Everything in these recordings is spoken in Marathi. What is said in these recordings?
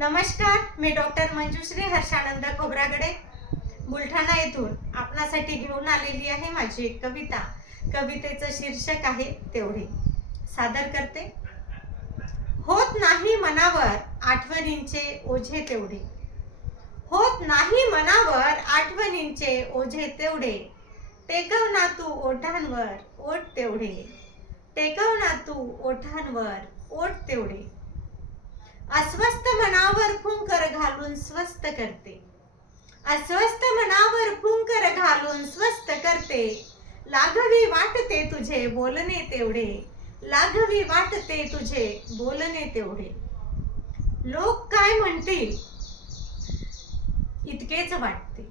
नमस्कार, मी डॉक्टर मंजुश्री हर्षानंद खोब्रागडे बुलढाणा येथून आपणासाठी घेऊन आलेली आहे माझी एक कविता। कवितेचं शीर्षक आहे तेवढे। सादर करते। होत नाही मनावर आठवणींचे ओझे तेवढे, होत नाही मनावर आठवणींचे ओझे तेवढे, टेकव ना तू ओठांवर ओठ तेवढे, टेकव ना तू ओठांवर ओठ तेवढे। अस्वस्थ मनावर फुंकर घालून स्वस्थ करते, अस्वस्थ मनावर फुंकर घालून स्वस्थ करते। लाघवी वाटते तुझे बोलणे तेवढे, लाघवी वाटते तुझे बोलणे तेवढे। लोक काय म्हणतील इतकेच वाटते,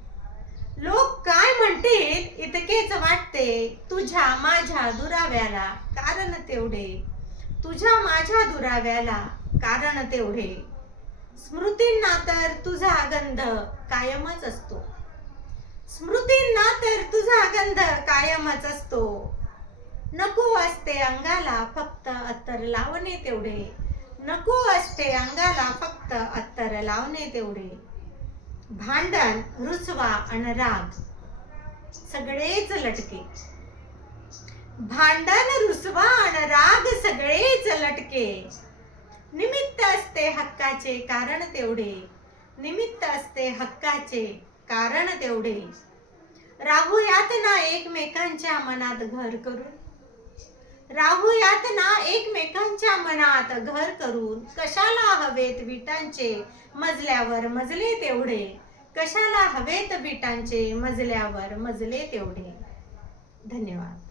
लोक काय म्हणतील इतकेच वाटते। तुझ्या माझ्या दुराव्याला कारण तेवढे, तुझ्या माझ्या दुराव्याला कारण तेवढे। स्मृतींना तर तुझा गंध कायमच असतो, स्मृतींना तर तुझा गंध कायमच असतो। नको असते अंगाला फक्त अत्तर लावणे तेवढे, नको असते अंगाला फक्त अत्तर लावणे तेवढे। भांडण रुसवा अन राग सगळेच लटके, भांडण रुसवा अन राग सगळेच लटके। निमित्त असते हक्काचे कारण तेवढे, निमित्त असते हक्काचे कारण तेवढे। राहूयात ना एकमेकांच्या मनात घर करून, राहूयात ना एकमेकांच्या मनात घर करून। कशाला हवेत विटांचे मजल्यावर मजले तेवढे, कशाला हवेत विटांचे मजल्यावर मजले तेवढे। धन्यवाद।